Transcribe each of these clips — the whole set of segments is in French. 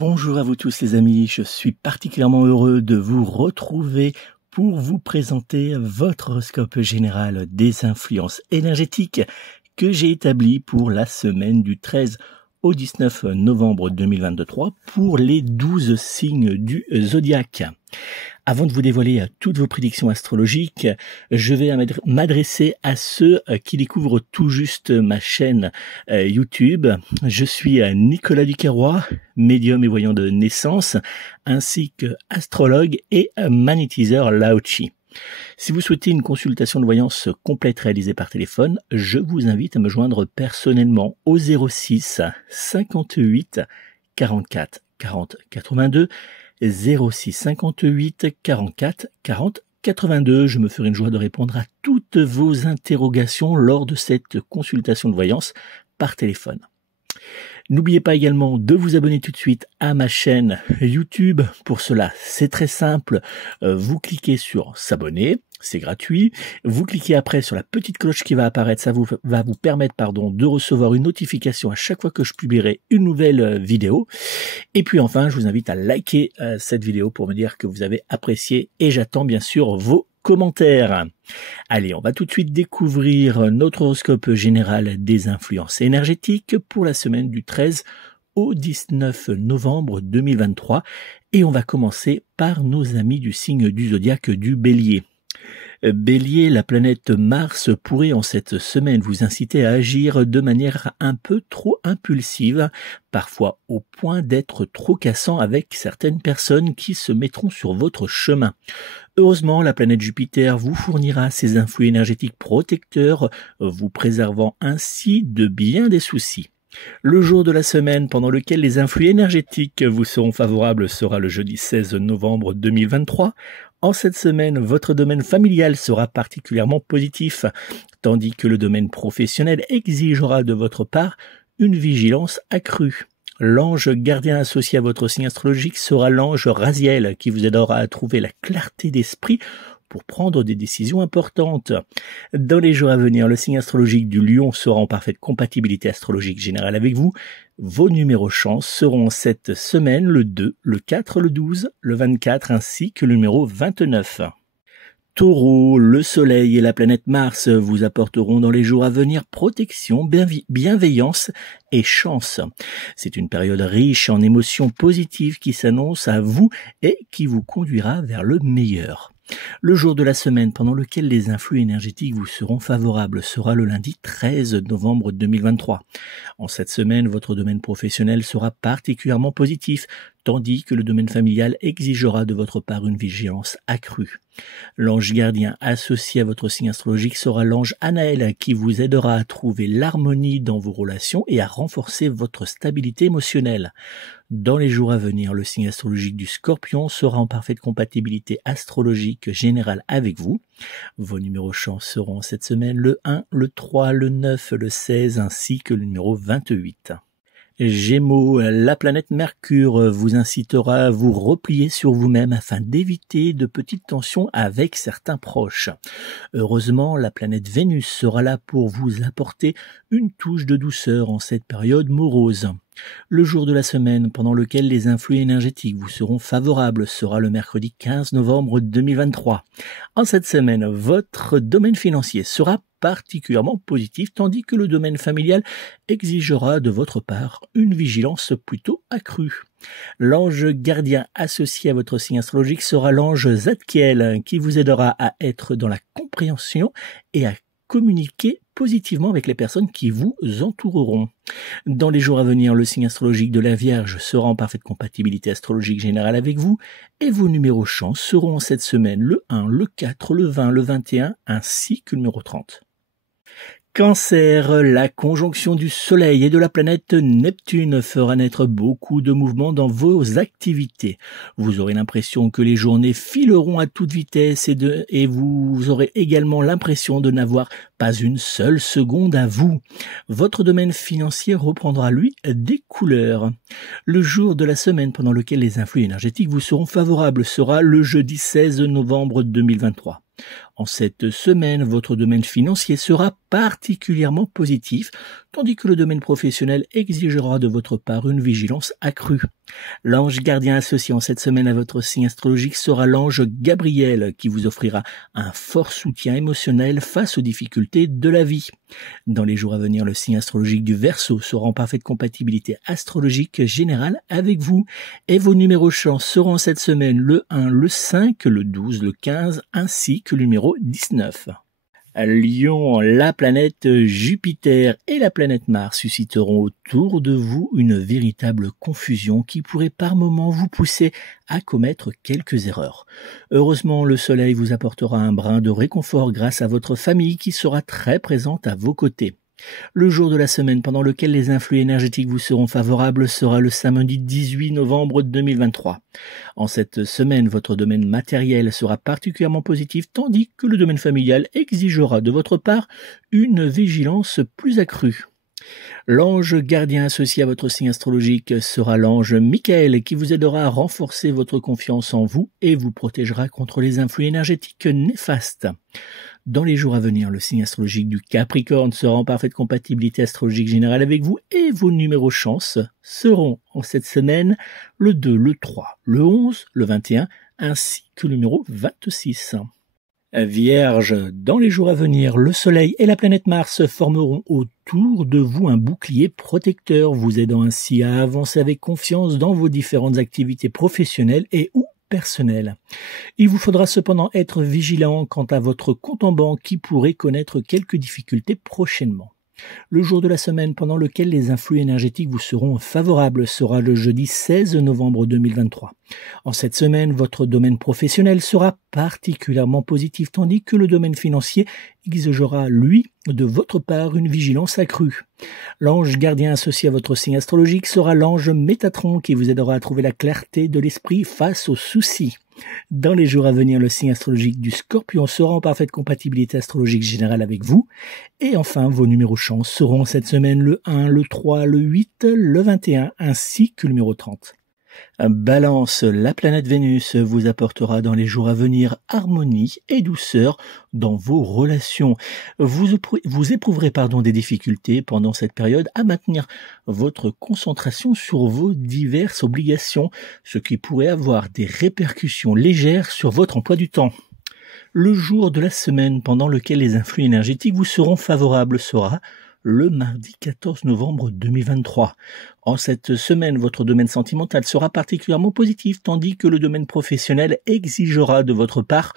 Bonjour à vous tous les amis, je suis particulièrement heureux de vous retrouver pour vous présenter votre horoscope général des influences énergétiques que j'ai établi pour la semaine du 13 au 19 novembre 2023 pour les 12 signes du zodiaque. Avant de vous dévoiler toutes vos prédictions astrologiques, je vais m'adresser à ceux qui découvrent tout juste ma chaîne YouTube. Je suis Nicolas Duquerrois, médium et voyant de naissance, ainsi que astrologue et magnétiseur Lao-Chi. Si vous souhaitez une consultation de voyance complète réalisée par téléphone, je vous invite à me joindre personnellement au 06 58 44 40 82 06 58 44 40 82. Je me ferai une joie de répondre à toutes vos interrogations lors de cette consultation de voyance par téléphone. N'oubliez pas également de vous abonner tout de suite à ma chaîne YouTube. Pour cela, c'est très simple. Vous cliquez sur s'abonner, c'est gratuit. Vous cliquez après sur la petite cloche qui va apparaître. Ça va vous permettre de recevoir une notification à chaque fois que je publierai une nouvelle vidéo. Et puis enfin, je vous invite à liker cette vidéo pour me dire que vous avez apprécié et j'attends bien sûr vos commentaires. Allez, on va tout de suite découvrir notre horoscope général des influences énergétiques pour la semaine du 13 au 19 novembre 2023 et on va commencer par nos amis du signe du zodiaque du Bélier. Bélier, la planète Mars pourrait en cette semaine vous inciter à agir de manière un peu trop impulsive, parfois au point d'être trop cassant avec certaines personnes qui se mettront sur votre chemin. Heureusement, la planète Jupiter vous fournira ses influx énergétiques protecteurs, vous préservant ainsi de bien des soucis. Le jour de la semaine pendant lequel les influx énergétiques vous seront favorables sera le jeudi 16 novembre 2023. En cette semaine, votre domaine familial sera particulièrement positif, tandis que le domaine professionnel exigera de votre part une vigilance accrue. L'ange gardien associé à votre signe astrologique sera l'ange Raziel qui vous aidera à trouver la clarté d'esprit pour prendre des décisions importantes. Dans les jours à venir, le signe astrologique du Lion sera en parfaite compatibilité astrologique générale avec vous. Vos numéros chance seront cette semaine le 2, le 4, le 12, le 24 ainsi que le numéro 29. Taureau, le soleil et la planète Mars vous apporteront dans les jours à venir protection, bienveillance et chance. C'est une période riche en émotions positives qui s'annonce à vous et qui vous conduira vers le meilleur. Le jour de la semaine pendant lequel les influx énergétiques vous seront favorables sera le lundi 13 novembre 2023. En cette semaine, votre domaine professionnel sera particulièrement positif, tandis que le domaine familial exigera de votre part une vigilance accrue. L'ange gardien associé à votre signe astrologique sera l'ange Anaël qui vous aidera à trouver l'harmonie dans vos relations et à renforcer votre stabilité émotionnelle. Dans les jours à venir, le signe astrologique du Scorpion sera en parfaite compatibilité astrologique générale avec vous. Vos numéros chance seront cette semaine le 1, le 3, le 9, le 16 ainsi que le numéro 28. Gémeaux, la planète Mercure vous incitera à vous replier sur vous-même afin d'éviter de petites tensions avec certains proches. Heureusement, la planète Vénus sera là pour vous apporter une touche de douceur en cette période morose. Le jour de la semaine pendant lequel les influx énergétiques vous seront favorables sera le mercredi 15 novembre 2023. En cette semaine, votre domaine financier sera particulièrement positif, tandis que le domaine familial exigera de votre part une vigilance plutôt accrue. L'ange gardien associé à votre signe astrologique sera l'ange Zadkiel qui vous aidera à être dans la compréhension et à communiquer positivement avec les personnes qui vous entoureront. Dans les jours à venir, le signe astrologique de la Vierge sera en parfaite compatibilité astrologique générale avec vous et vos numéros chance seront cette semaine le 1, le 4, le 20, le 21 ainsi que le numéro 30. Cancer, la conjonction du Soleil et de la planète Neptune fera naître beaucoup de mouvements dans vos activités. Vous aurez l'impression que les journées fileront à toute vitesse et vous aurez également l'impression de n'avoir pas une seule seconde à vous. Votre domaine financier reprendra, lui, des couleurs. Le jour de la semaine pendant lequel les influx énergétiques vous seront favorables sera le jeudi 16 novembre 2023. En cette semaine, votre domaine financier sera particulièrement positif, tandis que le domaine professionnel exigera de votre part une vigilance accrue. L'ange gardien associé en cette semaine à votre signe astrologique sera l'ange Gabriel, qui vous offrira un fort soutien émotionnel face aux difficultés de la vie. Dans les jours à venir, le signe astrologique du Verseau sera en parfaite compatibilité astrologique générale avec vous, et vos numéros chance seront cette semaine le 1, le 5, le 12, le 15, ainsi que le numéro 19. Lion, la planète Jupiter et la planète Mars susciteront autour de vous une véritable confusion qui pourrait par moments vous pousser à commettre quelques erreurs. Heureusement, le Soleil vous apportera un brin de réconfort grâce à votre famille qui sera très présente à vos côtés. Le jour de la semaine pendant lequel les influx énergétiques vous seront favorables sera le samedi 18 novembre 2023. En cette semaine, votre domaine matériel sera particulièrement positif, tandis que le domaine familial exigera de votre part une vigilance plus accrue. L'ange gardien associé à votre signe astrologique sera l'ange Michael qui vous aidera à renforcer votre confiance en vous et vous protégera contre les influx énergétiques néfastes. Dans les jours à venir, le signe astrologique du Capricorne sera en parfaite compatibilité astrologique générale avec vous et vos numéros chance seront en cette semaine le 2, le 3, le 11, le 21 ainsi que le numéro 26. Vierge, dans les jours à venir, le Soleil et la planète Mars formeront autour de vous un bouclier protecteur, vous aidant ainsi à avancer avec confiance dans vos différentes activités professionnelles et ou personnelles. Il vous faudra cependant être vigilant quant à votre compte en banque qui pourrait connaître quelques difficultés prochainement. Le jour de la semaine pendant lequel les influx énergétiques vous seront favorables sera le jeudi 16 novembre 2023. En cette semaine, votre domaine professionnel sera particulièrement positif, tandis que le domaine financier exigera, lui, de votre part une vigilance accrue. L'ange gardien associé à votre signe astrologique sera l'ange Métatron qui vous aidera à trouver la clarté de l'esprit face aux soucis. Dans les jours à venir, le signe astrologique du Scorpion sera en parfaite compatibilité astrologique générale avec vous. Et enfin, vos numéros chance seront cette semaine le 1, le 3, le 8, le 21 ainsi que le numéro 30. Balance, la planète Vénus vous apportera dans les jours à venir harmonie et douceur dans vos relations. Vous éprouverez des difficultés pendant cette période à maintenir votre concentration sur vos diverses obligations, ce qui pourrait avoir des répercussions légères sur votre emploi du temps. Le jour de la semaine pendant lequel les influx énergétiques vous seront favorables sera le mardi 14 novembre 2023. En cette semaine, votre domaine sentimental sera particulièrement positif, tandis que le domaine professionnel exigera de votre part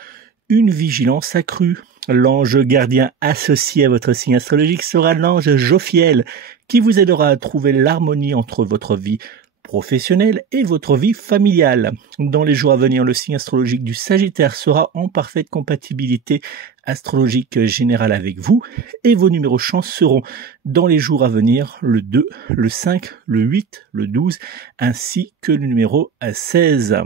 une vigilance accrue. L'ange gardien associé à votre signe astrologique sera l'ange Jophiel, qui vous aidera à trouver l'harmonie entre votre vie professionnelle et votre vie familiale. Dans les jours à venir, le signe astrologique du Sagittaire sera en parfaite compatibilité astrologique générale avec vous et vos numéros chance seront dans les jours à venir le 2, le 5, le 8, le 12 ainsi que le numéro 16.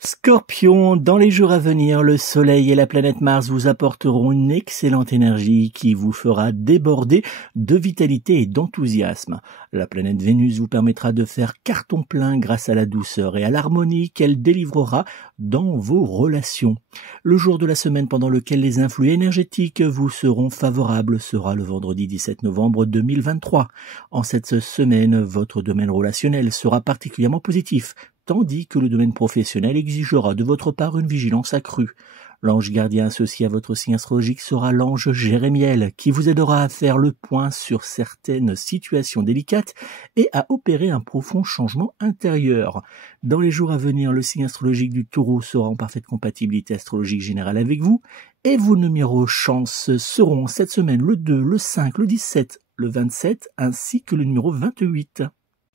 Scorpion, dans les jours à venir, le Soleil et la planète Mars vous apporteront une excellente énergie qui vous fera déborder de vitalité et d'enthousiasme. La planète Vénus vous permettra de faire carton plein grâce à la douceur et à l'harmonie qu'elle délivrera dans vos relations. Le jour de la semaine pendant lequel les influx énergétiques vous seront favorables sera le vendredi 17 novembre 2023. En cette semaine, votre domaine relationnel sera particulièrement positif, tandis que le domaine professionnel exigera de votre part une vigilance accrue. L'ange gardien associé à votre signe astrologique sera l'ange Jérémiel, qui vous aidera à faire le point sur certaines situations délicates et à opérer un profond changement intérieur. Dans les jours à venir, le signe astrologique du Taureau sera en parfaite compatibilité astrologique générale avec vous, et vos numéros chance seront cette semaine le 2, le 5, le 17, le 27, ainsi que le numéro 28.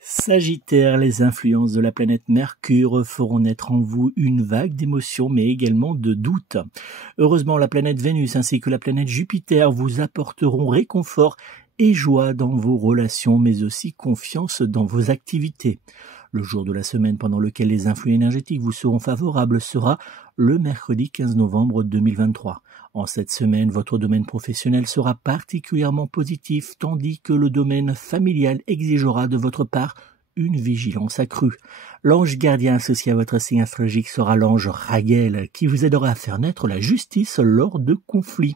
Sagittaire, les influences de la planète Mercure feront naître en vous une vague d'émotions mais également de doutes. Heureusement, la planète Vénus ainsi que la planète Jupiter vous apporteront réconfort et joie dans vos relations mais aussi confiance dans vos activités. Le jour de la semaine pendant lequel les influx énergétiques vous seront favorables sera le mercredi 15 novembre 2023. En cette semaine, votre domaine professionnel sera particulièrement positif, tandis que le domaine familial exigera de votre part une vigilance accrue. L'ange gardien associé à votre signe astrologique sera l'ange Raguel, qui vous aidera à faire naître la justice lors de conflits.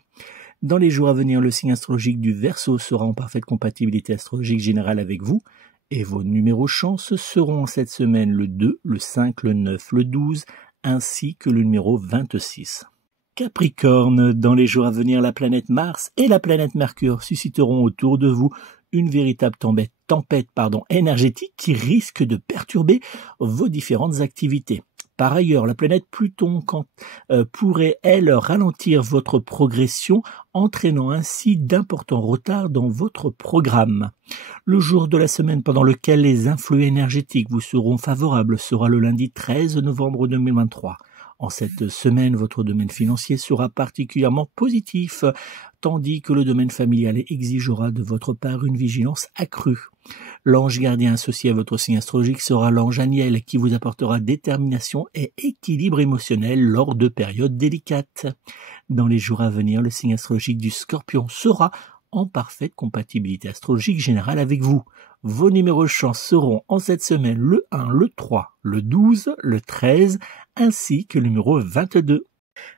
Dans les jours à venir, le signe astrologique du Verseau sera en parfaite compatibilité astrologique générale avec vous, et vos numéros chance seront en cette semaine le 2, le 5, le 9, le 12, ainsi que le numéro 26. Capricorne, dans les jours à venir, la planète Mars et la planète Mercure susciteront autour de vous une véritable tempête énergétique qui risque de perturber vos différentes activités. Par ailleurs, la planète Pluton pourrait, elle, ralentir votre progression, entraînant ainsi d'importants retards dans votre programme. Le jour de la semaine pendant lequel les influx énergétiques vous seront favorables sera le lundi 13 novembre 2023. En cette semaine, votre domaine financier sera particulièrement positif, tandis que le domaine familial exigera de votre part une vigilance accrue. L'ange gardien associé à votre signe astrologique sera l'ange Aniel qui vous apportera détermination et équilibre émotionnel lors de périodes délicates. Dans les jours à venir, le signe astrologique du Scorpion sera en parfaite compatibilité astrologique générale avec vous. Vos numéros de chance seront en cette semaine le 1, le 3, le 12, le 13, ainsi que le numéro 22.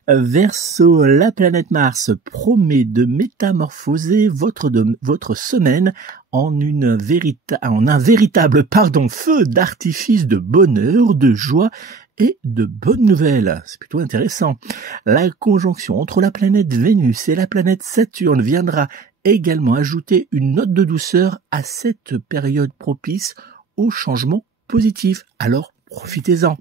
Verseau, la planète Mars promet de métamorphoser votre semaine en un véritable feu d'artifice de bonheur, de joie et de bonnes nouvelles. C'est plutôt intéressant. La conjonction entre la planète Vénus et la planète Saturne viendra également ajouter une note de douceur à cette période propice aux changements positifs. Alors, profitez-en.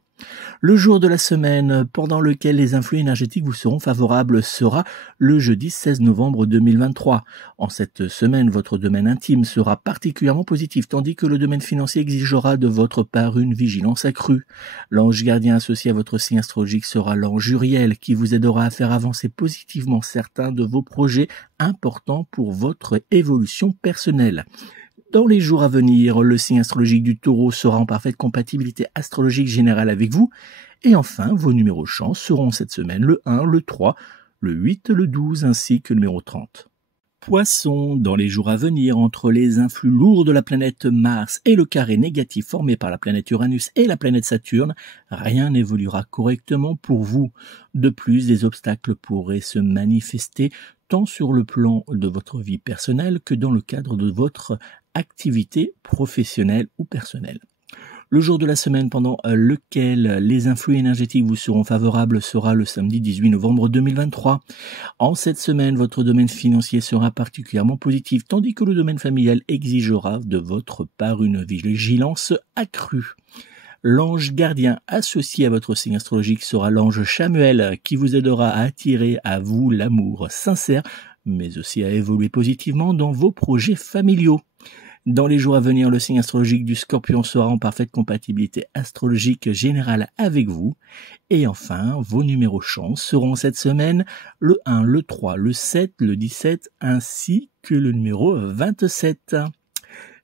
Le jour de la semaine pendant lequel les influx énergétiques vous seront favorables sera le jeudi 16 novembre 2023. En cette semaine, votre domaine intime sera particulièrement positif, tandis que le domaine financier exigera de votre part une vigilance accrue. L'ange gardien associé à votre signe astrologique sera l'ange Uriel, qui vous aidera à faire avancer positivement certains de vos projets importants pour votre évolution personnelle. Dans les jours à venir, le signe astrologique du Taureau sera en parfaite compatibilité astrologique générale avec vous. Et enfin, vos numéros chance seront cette semaine le 1, le 3, le 8, le 12 ainsi que le numéro 30. Poisson, dans les jours à venir, entre les influx lourds de la planète Mars et le carré négatif formé par la planète Uranus et la planète Saturne, rien n'évoluera correctement pour vous. De plus, des obstacles pourraient se manifester tant sur le plan de votre vie personnelle que dans le cadre de votre activité professionnelle ou personnelle. Le jour de la semaine pendant lequel les influx énergétiques vous seront favorables sera le samedi 18 novembre 2023. En cette semaine, votre domaine financier sera particulièrement positif, tandis que le domaine familial exigera de votre part une vigilance accrue. L'ange gardien associé à votre signe astrologique sera l'ange Chamuel qui vous aidera à attirer à vous l'amour sincère, mais aussi à évoluer positivement dans vos projets familiaux. Dans les jours à venir, le signe astrologique du Scorpion sera en parfaite compatibilité astrologique générale avec vous. Et enfin, vos numéros chance seront cette semaine le 1, le 3, le 7, le 17 ainsi que le numéro 27.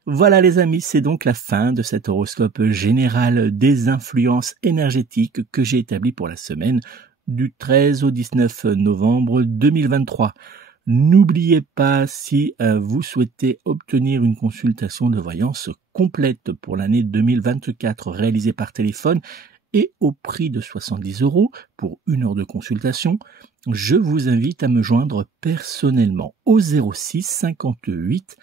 Voilà les amis, c'est donc la fin de cet horoscope général des influences énergétiques que j'ai établi pour la semaine du 13 au 19 novembre 2023. N'oubliez pas, si vous souhaitez obtenir une consultation de voyance complète pour l'année 2024 réalisée par téléphone et au prix de 70 € pour 1 heure de consultation, je vous invite à me joindre personnellement au 06 58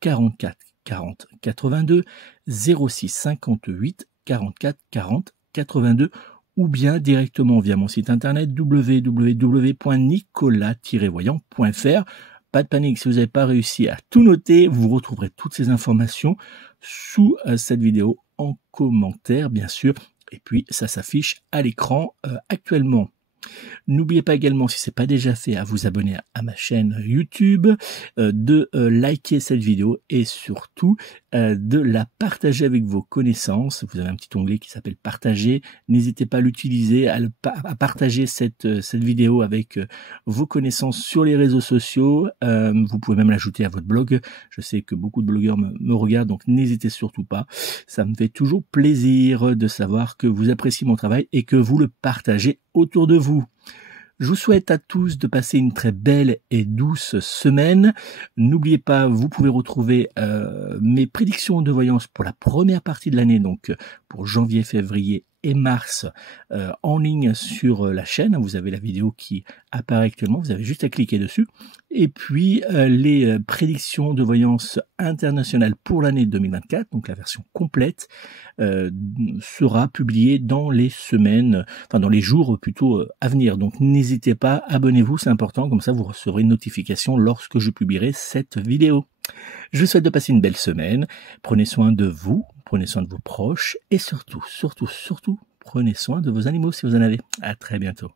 44 40 82, 06 58 44 40 82 ou bien directement via mon site internet www.nicolas-voyant.fr. Pas de panique, si vous n'avez pas réussi à tout noter, vous retrouverez toutes ces informations sous cette vidéo en commentaire, bien sûr, et puis ça s'affiche à l'écran actuellement. N'oubliez pas également, si ce n'est pas déjà fait, à vous abonner à ma chaîne YouTube, de liker cette vidéo et surtout de la partager avec vos connaissances. Vous avez un petit onglet qui s'appelle partager. N'hésitez pas à l'utiliser, à partager cette vidéo avec vos connaissances sur les réseaux sociaux. Vous pouvez même l'ajouter à votre blog. Je sais que beaucoup de blogueurs me regardent, donc n'hésitez surtout pas. Ça me fait toujours plaisir de savoir que vous appréciez mon travail et que vous le partagez autour de vous. Je vous souhaite à tous de passer une très belle et douce semaine. N'oubliez pas, vous pouvez retrouver mes prédictions de voyance pour la première partie de l'année, donc pour janvier, février et mars, en ligne sur la chaîne. Vous avez la vidéo qui apparaît actuellement, vous avez juste à cliquer dessus. Et puis les prédictions de voyance internationale pour l'année 2024, donc la version complète, sera publiée dans les semaines, enfin dans les jours plutôt à venir. Donc n'hésitez pas, abonnez-vous, c'est important, comme ça vous recevrez une notification lorsque je publierai cette vidéo. Je vous souhaite de passer une belle semaine, prenez soin de vous, prenez soin de vos proches et surtout, prenez soin de vos animaux si vous en avez. À très bientôt.